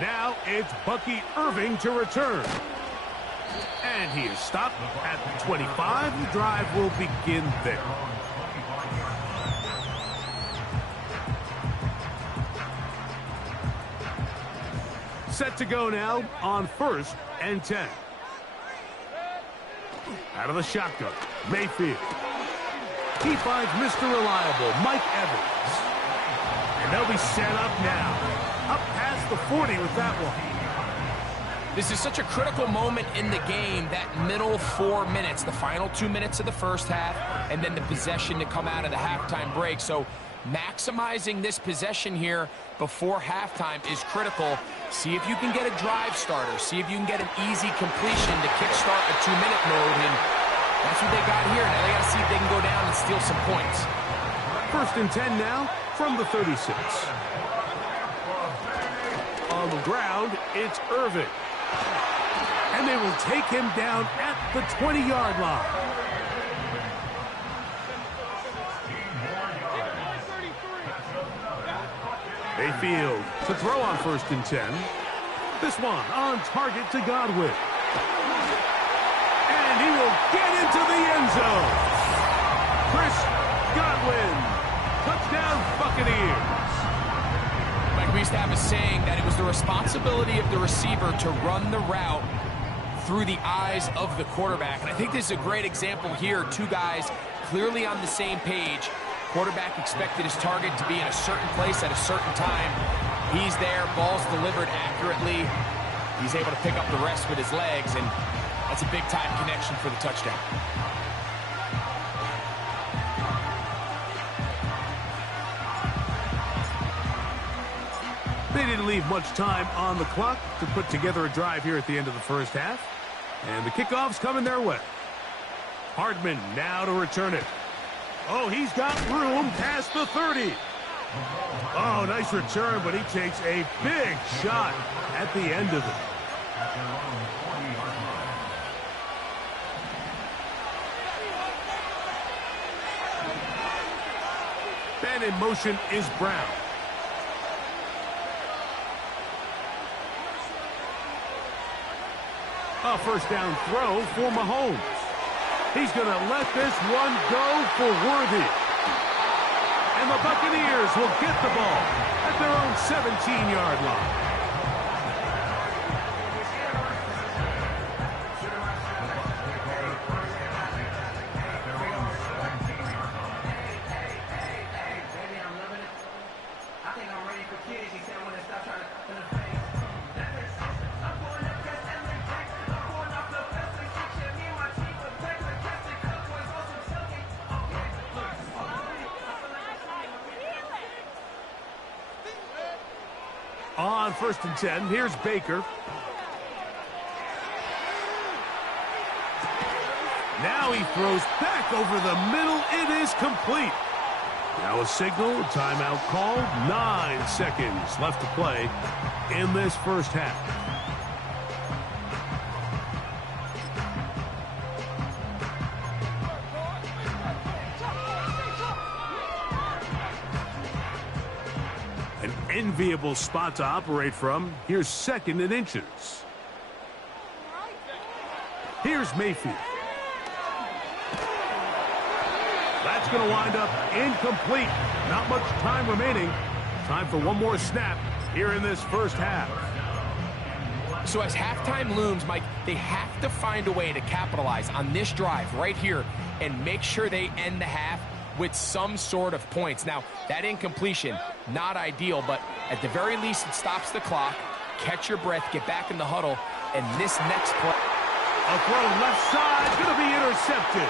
Now it's Bucky Irving to return. And he is stopped at the 25. The drive will begin there. Set to go now on 1st and 10. Out of the shotgun, Mayfield. He finds Mr. Reliable, Mike Evans. And they'll be set up now. Up past the 40 with that one. This is such a critical moment in the game, that middle 4 minutes, the final 2 minutes of the first half, and then the possession to come out of the halftime break. So maximizing this possession here before halftime is critical. See if you can get a drive starter. See if you can get an easy completion to kickstart a 2-minute mode, and that's what they got here. Now they got to see if they can go down and steal some points. 1st and 10 now from the 36. On the ground, it's Irving. And they will take him down at the 20-yard line. Mayfield to throw on 1st and 10. This one on target to Godwin. And he will get into the end zone. Chris Godwin. Touchdown Buccaneers. We used to have a saying that it was the responsibility of the receiver to run the route through the eyes of the quarterback. And I think this is a great example here. Two guys clearly on the same page. Quarterback expected his target to be in a certain place at a certain time. He's there, ball's delivered accurately. He's able to pick up the rest with his legs, and that's a big-time connection for the touchdown. They didn't leave much time on the clock to put together a drive here at the end of the first half. And the kickoff's coming their way. Hardman now to return it. Oh, he's got room past the 30. Oh, nice return, but he takes a big shot at the end of it. And in motion is Brown. A first down throw for Mahomes. He's going to let this one go for Worthy. And the Buccaneers will get the ball at their own 17-yard line. On 1st and 10, here's Baker. Now he throws back over the middle. It is complete. Now a signal, timeout called. 9 seconds left to play in this first half. An enviable spot to operate from. Here's 2nd and inches. Here's Mayfield. That's going to wind up incomplete. Not much time remaining. Time for one more snap here in this first half. So as halftime looms, Mike, they have to find a way to capitalize on this drive right here and make sure they end the half with some sort of points. Now, that incompletion, not ideal, but at the very least, it stops the clock. Catch your breath, get back in the huddle, and this next play. A throw left side, going to be intercepted.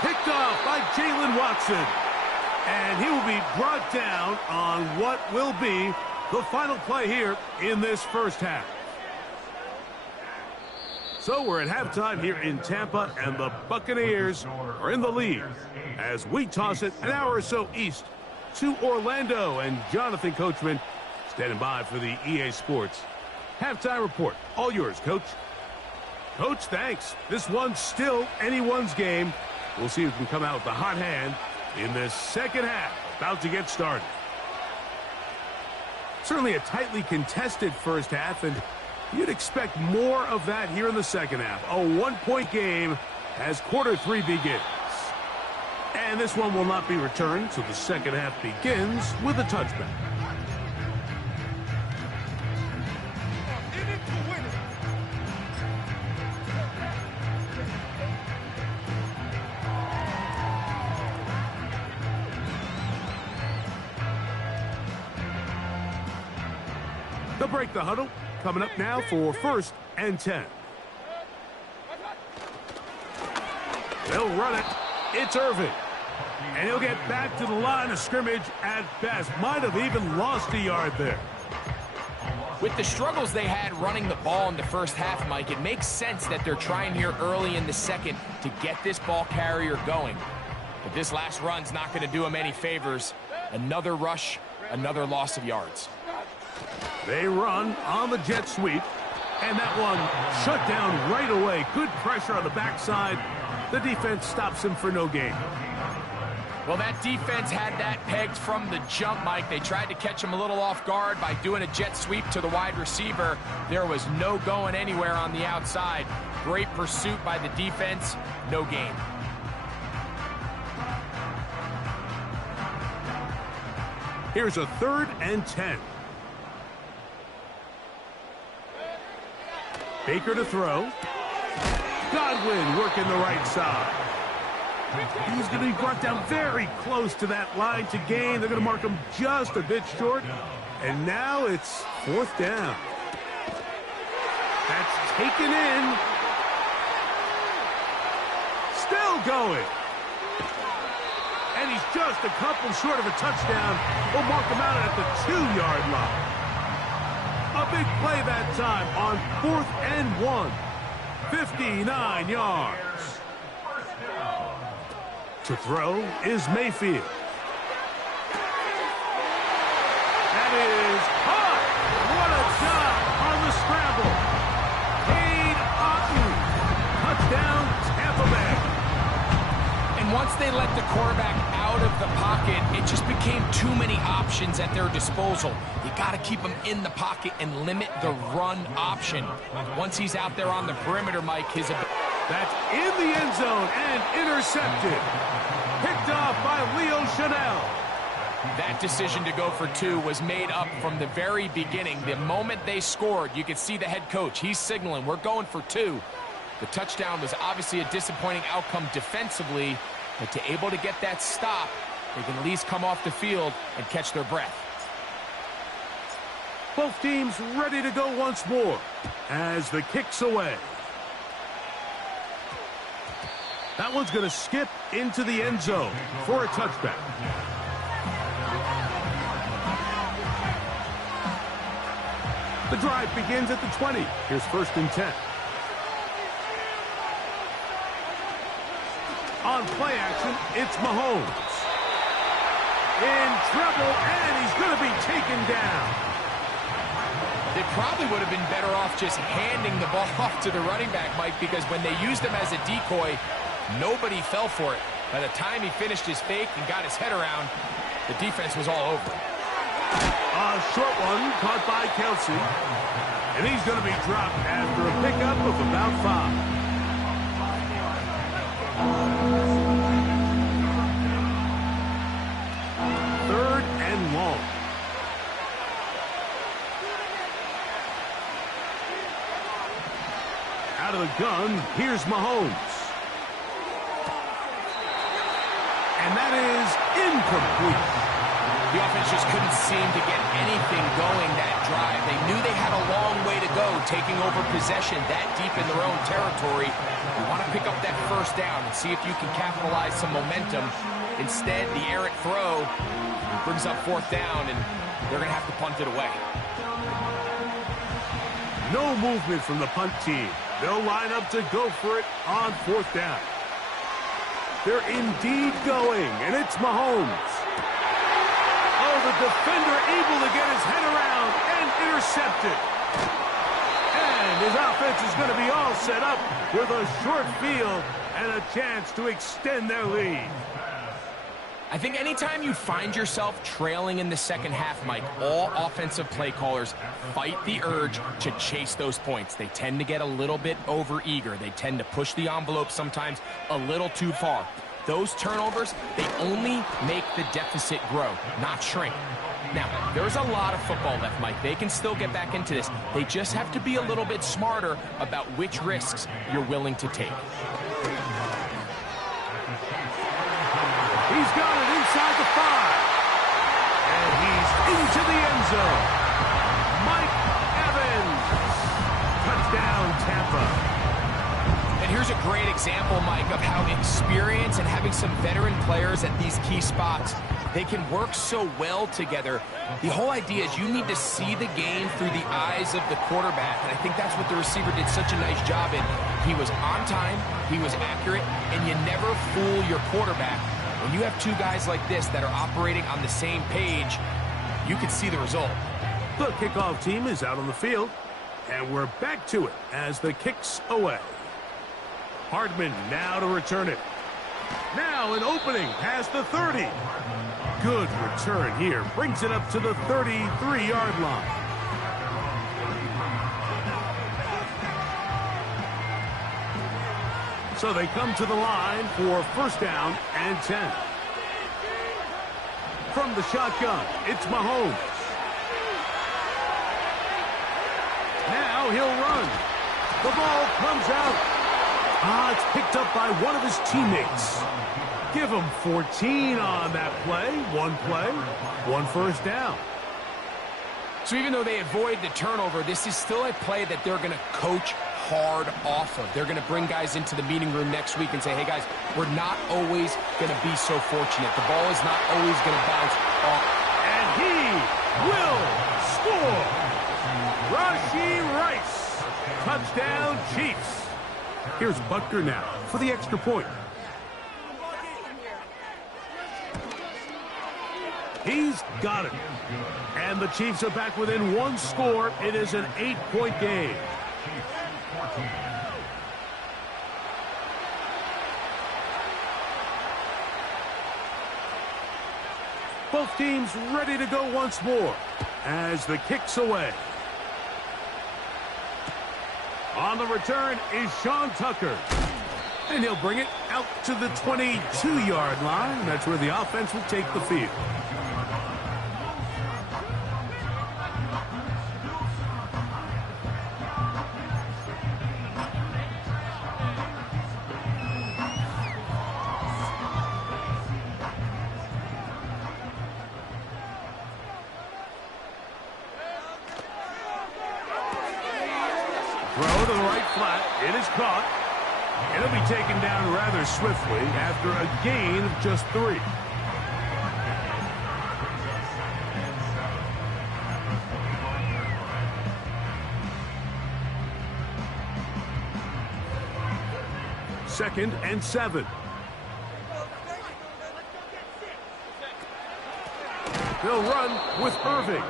Picked off by Jalen Watson. And he will be brought down on what will be the final play here in this first half. So we're at halftime here in Tampa, and the Buccaneers are in the lead as we toss it an hour or so east to Orlando. And Jonathan Coachman standing by for the EA Sports halftime report. All yours, Coach. Coach, thanks. This one's still anyone's game. We'll see who can come out with the hot hand in this second half. About to get started. Certainly a tightly contested first half, and you'd expect more of that here in the second half. A one-point game as quarter 3 begins. And this one will not be returned, so the second half begins with a touchback. They'll break the huddle. Coming up now for 1st and 10. They'll run it. It's Irving. And he'll get back to the line of scrimmage at best. Might have even lost a yard there. With the struggles they had running the ball in the first half, Mike, it makes sense that they're trying here early in the second to get this ball carrier going. But this last run's not going to do him any favors. Another rush, another loss of yards. They run on the jet sweep, and that one shut down right away. Good pressure on the backside. The defense stops him for no gain. Well, that defense had that pegged from the jump, Mike. They tried to catch him a little off guard by doing a jet sweep to the wide receiver. There was no going anywhere on the outside. Great pursuit by the defense, no gain. Here's a 3rd and 10. Baker to throw. Godwin working the right side. He's going to be brought down very close to that line to gain. They're going to mark him just a bit short. And now it's 4th down. That's taken in. Still going. And he's just a couple short of a touchdown. We'll mark him out at the 2-yard line. A big play that time on 4th and 1. 59 yards. To throw is Mayfield. That is caught. What a job on the scramble. Cade Otton. Touchdown, Tampa Bay. And once they let the quarterback out of the pocket, it just became too many options at their disposal. You got to keep him in the pocket and limit the run option. Once he's out there on the perimeter, Mike, that's in the end zone and intercepted. Picked off by Leo Chanel. That decision to go for 2 was made up from the very beginning. The moment they scored, you could see the head coach. He's signaling, we're going for 2. The touchdown was obviously a disappointing outcome defensively, but to able to get that stop, they can at least come off the field and catch their breath. Both teams ready to go once more as the kick's away. That one's going to skip into the end zone for a touchback. The drive begins at the 20. Here's 1st and 10. On play action, it's Mahomes. In trouble, and he's going to be taken down. They probably would have been better off just handing the ball off to the running back, Mike, because when they used him as a decoy, nobody fell for it. By the time he finished his fake and got his head around, the defense was all over him. A short one caught by Kelsey. And he's going to be dropped after a pickup of about 5. Third and long. Out of the gun, here's Mahomes. And that is incomplete. The offense just couldn't seem to get anything going that drive. They knew they had a long way to go, taking over possession that deep in their own territory. You want to pick up that 1st down and see if you can capitalize some momentum. Instead, the errant throw brings up 4th down, and they're going to have to punt it away. No movement from the punt team. They'll line up to go for it on 4th down. They're indeed going, and it's Mahomes. Oh, the defender able to get his head around and intercepted. And his offense is going to be all set up with a short field and a chance to extend their lead. I think anytime you find yourself trailing in the second half, Mike, all offensive play callers fight the urge to chase those points. They tend to get a little bit overeager. They tend to push the envelope sometimes a little too far. Those turnovers, they only make the deficit grow, not shrink. Now, there's a lot of football left, Mike. They can still get back into this. They just have to be a little bit smarter about which risks you're willing to take. He's got it inside the 5. And he's into the end zone. Mike Evans. Touchdown, Tampa. And here's a great example, Mike, of how experience and having some veteran players at these key spots, they can work so well together. The whole idea is you need to see the game through the eyes of the quarterback, and I think that's what the receiver did such a nice job in. He was on time, he was accurate, and you never fool your quarterback. When you have two guys like this that are operating on the same page, you can see the result. The kickoff team is out on the field, and we're back to it as the kick's away. Hardman now to return it. Now an opening past the 30. Good return here. Brings it up to the 33-yard line. So they come to the line for first down and 10. From the shotgun, it's Mahomes. Now he'll run. The ball comes out. It's picked up by one of his teammates. Give him 14 on that play. One first down. So even though they avoid the turnover, this is still a play that they're going to coach hard off of. They're going to bring guys into the meeting room next week and say, hey, guys, we're not always going to be so fortunate. The ball is not always going to bounce off. And he will score. Rashee Rice. Touchdown, Chiefs. Here's Butker now for the extra point. He's got it. And the Chiefs are back within one score. It is an 8-point game. Both teams ready to go once more as the kick's away. On the return is Sean Tucker. And he'll bring it out to the 22-yard line. That's where the offense will take the field. Throw to the right flat. It is caught. It'll be taken down rather swiftly after a gain of just 3. Second and 7. They'll run with Irving.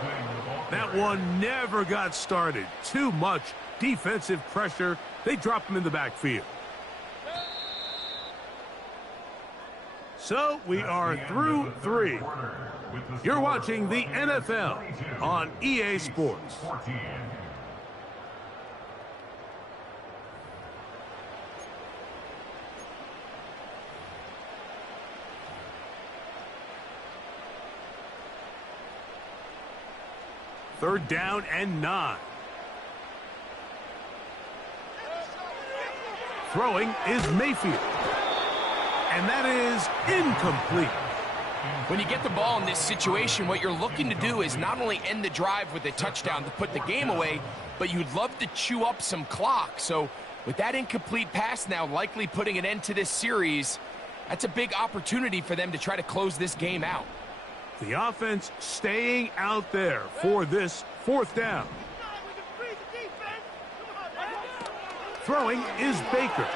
That one never got started. Too much defensive pressure. They drop him in the backfield. So we are through 3. You're watching the NFL on EA Sports. Third down and 9. Throwing is Mayfield. And that is incomplete. When you get the ball in this situation, what you're looking to do is not only end the drive with a touchdown to put the game away, but you'd love to chew up some clock. So with that incomplete pass now likely putting an end to this series, that's a big opportunity for them to try to close this game out. The offense staying out there for this fourth down. Throwing is Baker.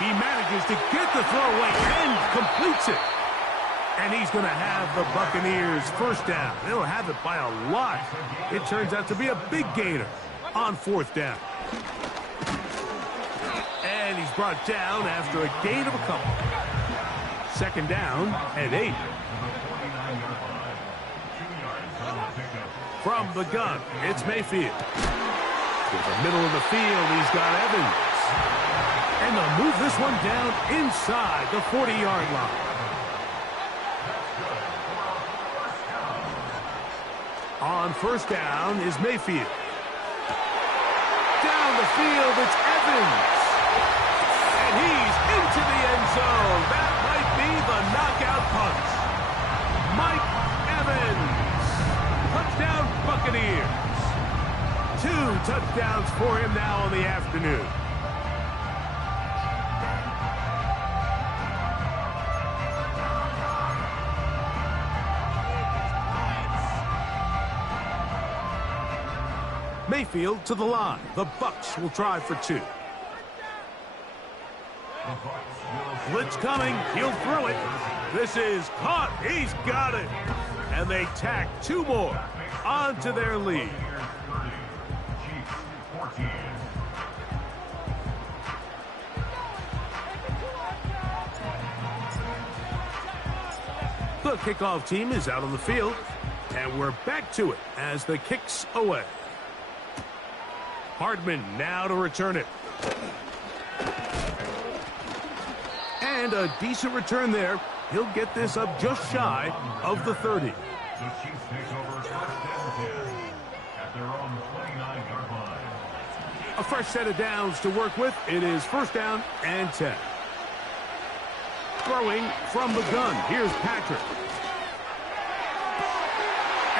He manages to get the throw away and completes it. And he's going to have the Buccaneers first down. They'll have it by a lot. It turns out to be a big gainer on fourth down. And he's brought down after a gain of a couple. Second down and 8. From the gun, it's Mayfield. To the middle of the field, he's got Evans. And they'll move this one down inside the 40-yard line. On first down is Mayfield. Down the field, it's Evans. And he's into the end zone. That might be the knockout punch. Mike Evans. Touchdown, Buccaneers. 2 touchdowns for him now in the afternoon. Mayfield to the line. The Bucs will try for 2. Blitz coming. He'll throw it. This is caught. He's got it. And they tack 2 more onto their lead. The kickoff team is out on the field. And we're back to it as the kick's away. Hardman now to return it. And a decent return there. He'll get this up just shy of the 30. The Chiefs take over first and 10 at their own 29-yard line. A fresh set of downs to work with. It is first down and 10. Throwing from the gun. Here's Patrick.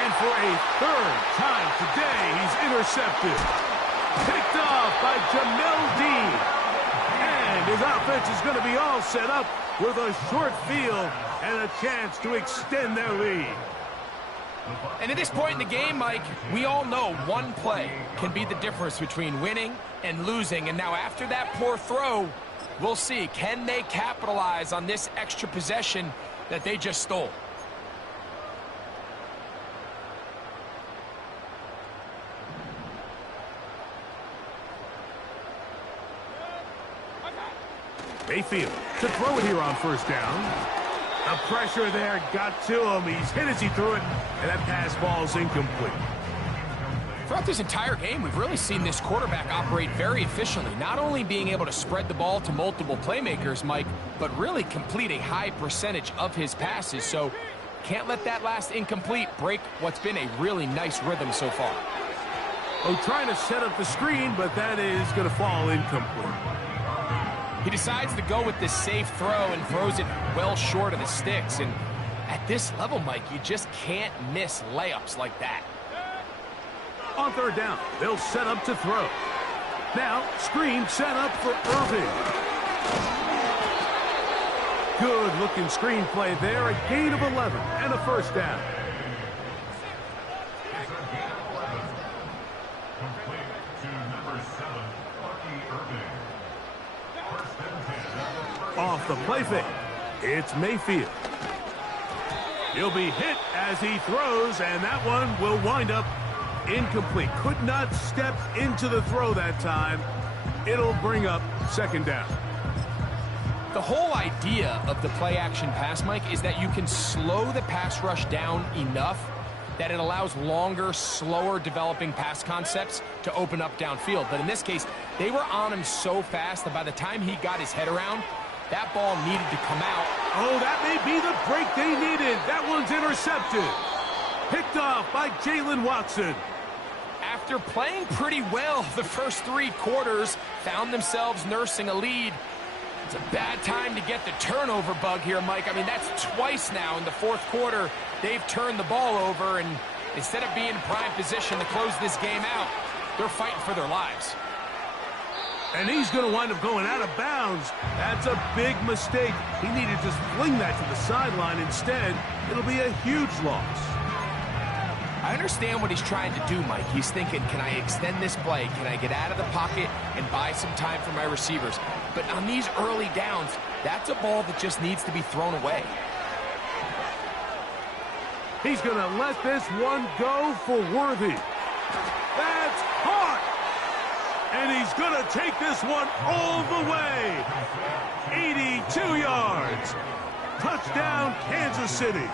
And for a 3rd time today, he's intercepted. Picked off by Jamel Dean. And his offense is going to be all set up with a short field and a chance to extend their lead. And at this point in the game, Mike, we all know one play can be the difference between winning and losing. And now after that poor throw, we'll see, can they capitalize on this extra possession that they just stole? Mayfield to throw it here on first down. The pressure there got to him. He's hit as he threw it, and that pass ball's incomplete. Throughout this entire game, we've really seen this quarterback operate very efficiently, not only being able to spread the ball to multiple playmakers, Mike, but really complete a high percentage of his passes. So can't let that last incomplete break what's been a really nice rhythm so far. Oh, trying to set up the screen, but that is going to fall incomplete. He decides to go with this safe throw and throws it well short of the sticks. And at this level, Mike, you just can't miss layups like that. On third down, they'll set up to throw. Now, screen set up for Irving. Good-looking screen play there. A gain of 11 and a first down. Off the play fake, it's Mayfield. He'll be hit as he throws, and that one will wind up incomplete. Could not step into the throw that time. It'll bring up second down. The whole idea of the play-action pass, Mike, is that you can slow the pass rush down enough that it allows longer, slower developing pass concepts to open up downfield. But in this case, they were on him so fast that by the time he got his head around, that ball needed to come out. Oh, that may be the break they needed. That one's intercepted. Picked off by Jalen Watson. After playing pretty well the first 3 quarters, found themselves nursing a lead. It's a bad time to get the turnover bug here, Mike. I mean, that's twice now in the 4th quarter. They've turned the ball over, and instead of being in prime position to close this game out, they're fighting for their lives. And he's going to wind up going out of bounds. That's a big mistake. He needed to just fling that to the sideline. Instead, it'll be a huge loss. I understand what he's trying to do, Mike. He's thinking, can I extend this play? Can I get out of the pocket and buy some time for my receivers? But on these early downs, that's a ball that just needs to be thrown away. He's going to let this one go for Worthy. That's caught! And he's going to take this one all the way. 82 yards. Touchdown, Kansas City.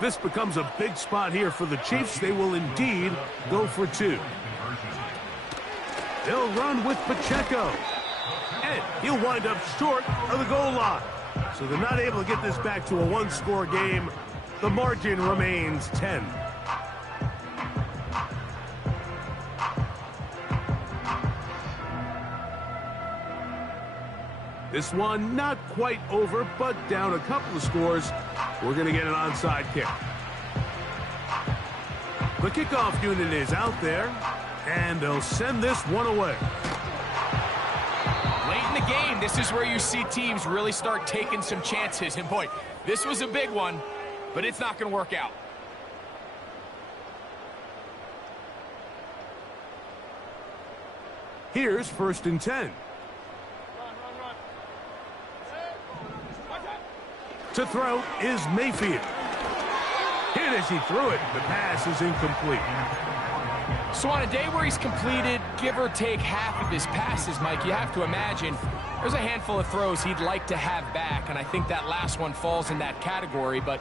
This becomes a big spot here for the Chiefs. They will indeed go for 2. They'll run with Pacheco. And he'll wind up short of the goal line. So they're not able to get this back to a one-score game. The margin remains 10. This one not quite over, but down a couple of scores. We're going to get an onside kick. The kickoff unit is out there, and they'll send this one away. Late in the game, this is where you see teams really start taking some chances. And boy, this was a big one, but it's not going to work out. Here's 1st and 10. To throw is Mayfield. Hit as he threw it. The pass is incomplete. So on a day where he's completed, give or take half of his passes, Mike, you have to imagine there's a handful of throws he'd like to have back, and I think that last one falls in that category. But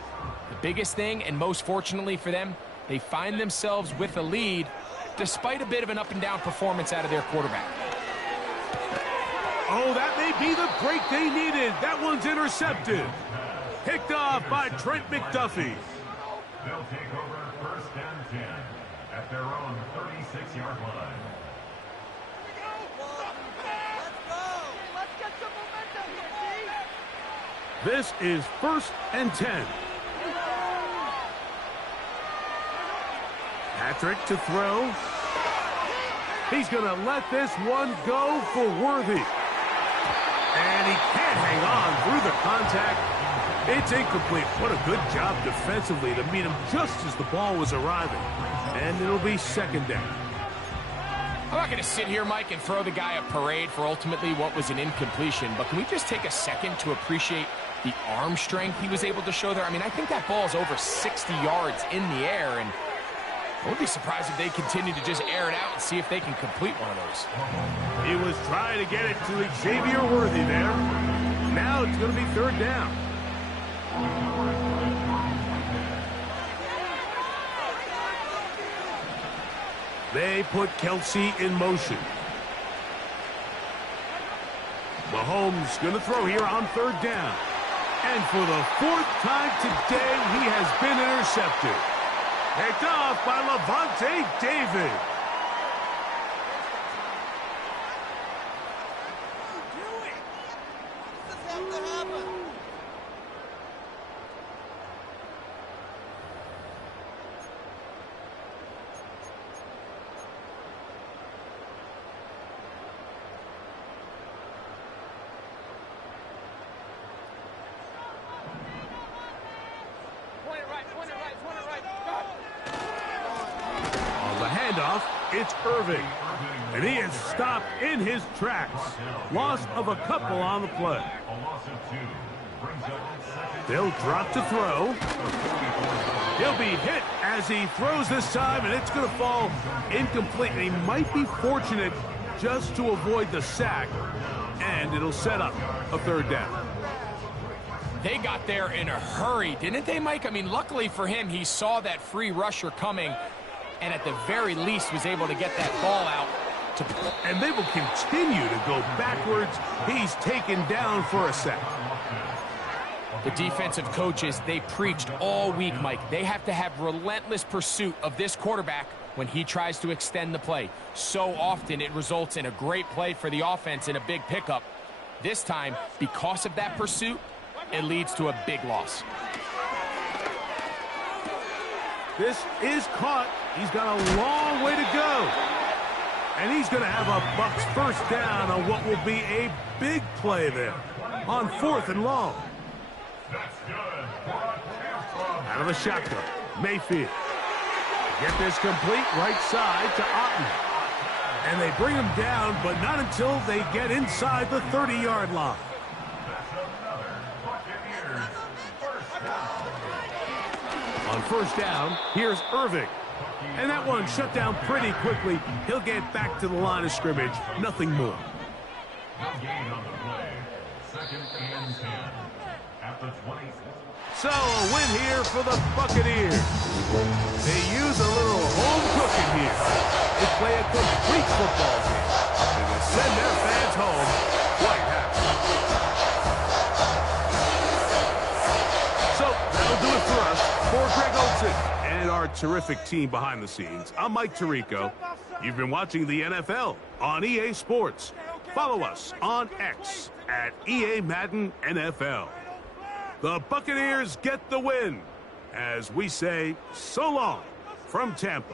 the biggest thing, and most fortunately for them, they find themselves with a lead despite a bit of an up-and-down performance out of their quarterback. Oh, that may be the break they needed. That one's intercepted. Picked off by Trent McDuffie. They'll take over 1st and 10 at their own 36-yard line. Let's get some momentum here, D. This is 1st and 10. Patrick to throw. He's going to let this one go for Worthy. And he can't hang on through the contact. It's incomplete. What a good job defensively to meet him just as the ball was arriving. And it'll be 2nd down. I'm not going to sit here, Mike, and throw the guy a parade for ultimately what was an incompletion, but can we just take a second to appreciate the arm strength he was able to show there? I mean, I think that ball's over 60 yards in the air, and I wouldn't be surprised if they continue to just air it out and see if they can complete one of those. He was trying to get it to Xavier Worthy there. Now it's going to be 3rd down. They put Kelsey in motion. Mahomes going to throw here on 3rd down. And for the 4th time today, he has been intercepted. Picked off by Levante David. It's Irving, and he is stopped in his tracks. Loss of a couple on the play. They'll drop to throw. He'll be hit as he throws this time, and it's going to fall incomplete. And he might be fortunate just to avoid the sack, and it'll set up a 3rd down. They got there in a hurry, didn't they, Mike? I mean, luckily for him, he saw that free rusher coming, and at the very least was able to get that ball out. And they will continue to go backwards. He's taken down for a sack. The defensive coaches, they preached all week, Mike. They have to have relentless pursuit of this quarterback when he tries to extend the play. So often it results in a great play for the offense and a big pickup. This time, because of that pursuit, it leads to a big loss. This is caught. He's got a long way to go. And he's going to have a Bucs 1st down on what will be a big play there on 4th and long. Out of the shotgun, Mayfield. Get this complete right side to Otten. And they bring him down, but not until they get inside the 30-yard line. On 1st down, here's Irving. And that one shut down pretty quickly. He'll get back to the line of scrimmage. Nothing more. No gain on the play. 2nd and 10. at the 24. So, a win here for the Buccaneers. They use a little home cooking here. They play a complete football game. And they send their fans home quite happy. So, that'll do it for us. For Greg Olson and our terrific team behind the scenes, I'm Mike Tirico. You've been watching the NFL on EA Sports. Follow us on X at EA Madden NFL. The Buccaneers get the win as we say so long from Tampa.